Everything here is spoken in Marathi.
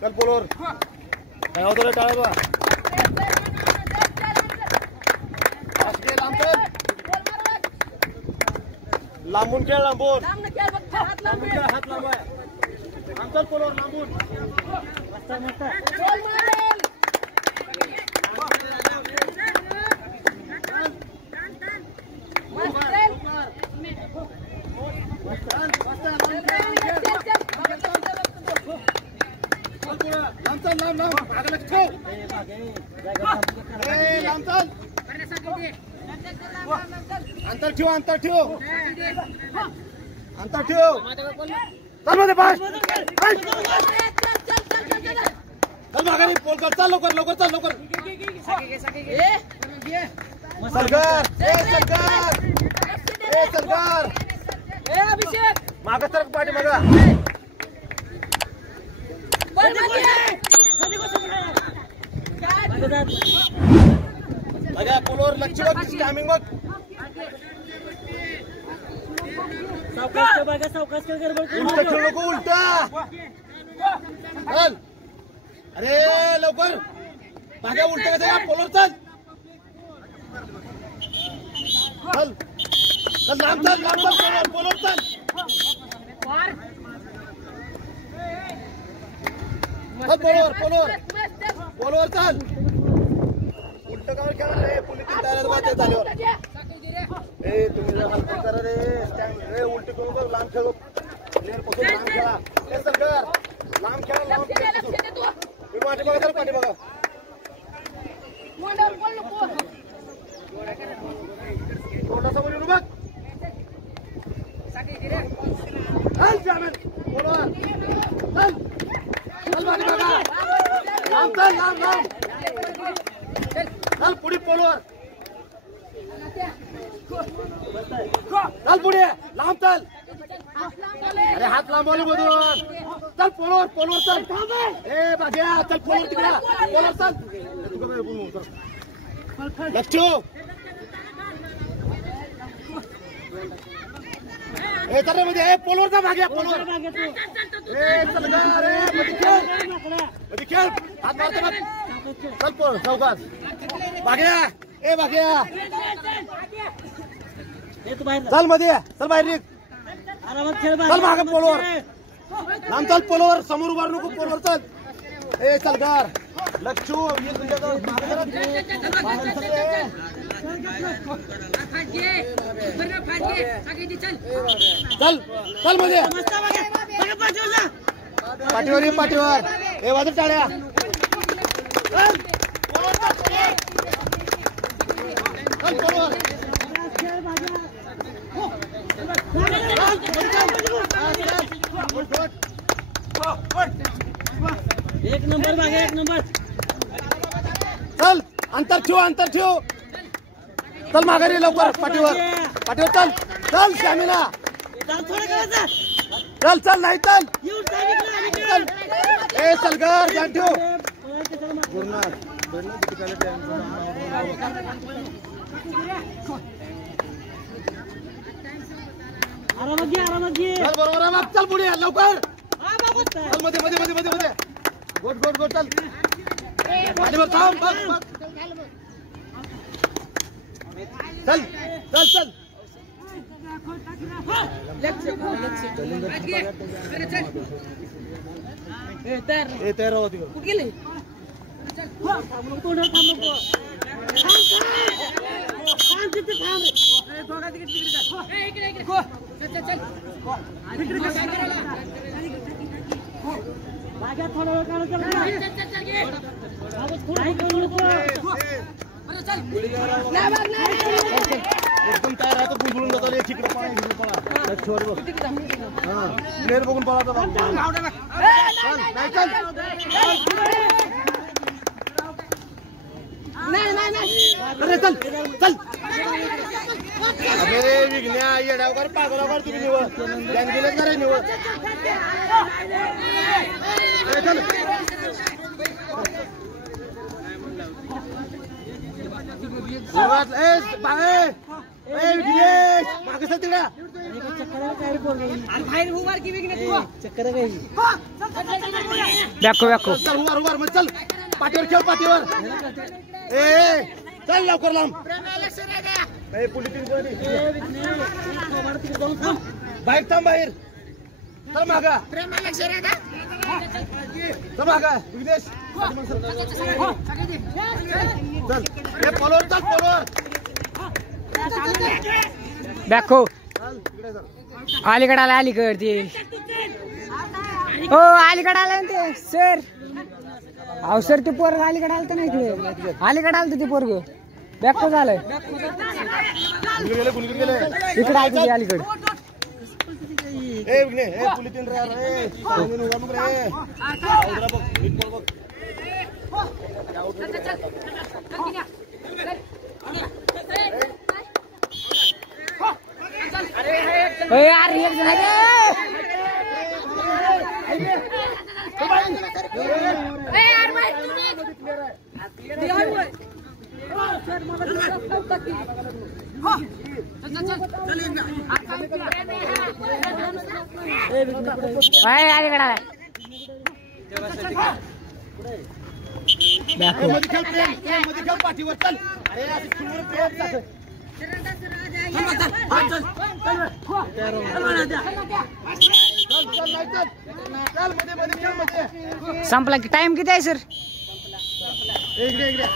चल पोलोर काय होतं टाळा बा लांबून खेळ लांबून हात लांबवाय चल पोलोर लांबून अंतर ठेव अंतर ठेव अंतर ठेव चल मध्ये पास चल माघारी पोल कर चल लवकर लवकर चल लवकर सरकार सरकार अभिषेक माग तर पाठी मागा अरे पोलोर लक्ष बघ टायमिंग बघ सावकाश उलट खेळू नको उलटा चल अरे लवकर मागे उलट का पोलोर चल चल चल लांब चल पोलोर चल पोलोर चल उलट गाव खेळा रे पोलीस तयार झाल्यावर तुम्ही हलकं करा रे स्टँड रे उलट करू बघ लांब खेळू प्लेअर पासून लांब खेळा हे सरकार लांब खेळा लांब तुम्ही पाठी बघा तर पाठी बघा थोडासा बोलू बघ चल जामेन पोलोर चल चल पाठी बघा लांब चल लांब चल पुढे पोलोर चल पुढे लांब चल अरे हात लांबवले मधून चल पोलोर चल ए बाग्या चल पोलोर तिकडे पोलोर चल लक्ष ए तर मध्ये पोलोरचा भाग्या पोलोर ए चल गा रे मध्ये खेळ हात मारतो बघ चल पोलोर चौकात भाग्या ए भाग्या चल मध्ये चल बाहेर निघ चल मागे पोलोर लांब चल पोलोर समोर उभार नको पोलोर चल ए चल गार लक्षू ये तुझ्याकडे चल चल मध्ये पाठीवर ये पाठीवर ए वाजत टाळ्या चल पोलोर एक नंबर मागे एक नंबर चल अंतर ठेव चल माघारी लवकर पाठीवर चल चल श्यामीला चल नाही चल ए चल घर जाण ठेव आरामात घे चल बरोबर चल पुढे लवकर चल मध्ये गोट चल पाठीवर थांब बघ चल ए तयार हो तिकडे कुठे गेले एकदम तयार आहे तो बुलबुलून जातो ठिकडे पाणी घेऊन पळा शेवट बघ हा प्लेअर बघून पळायचा बघ चल नाही चल अरे चल चल अरे विघ्न्या येड्यावर पागलावर तुम्ही निवड गँगीला करे निवड चल चल पाठीवर खेळ पाठीवर ए चल लवकर लांब बाहेर थांब बाहेर चल मागा चल मागा विघ्नेश चल हे पॉलोर चल पॉलोर बॅको अलीकडे आला अलीकड ते हो अलीकडे आला ते सर अहो सर ते पोरग अलीकडे आलं नाही इकडे अलीकडे आलं ते पोरग बॅको झालंय इकडे आलं ते अलीकडे ए विघ्ने ए पुली तीन रे ए सांगून उगा मग रे उधरा बघ नीट बघ ओए यार एक जण आहे पाठीवर चल अरे संपला की टाइम किती आहे सर इकडे इकडे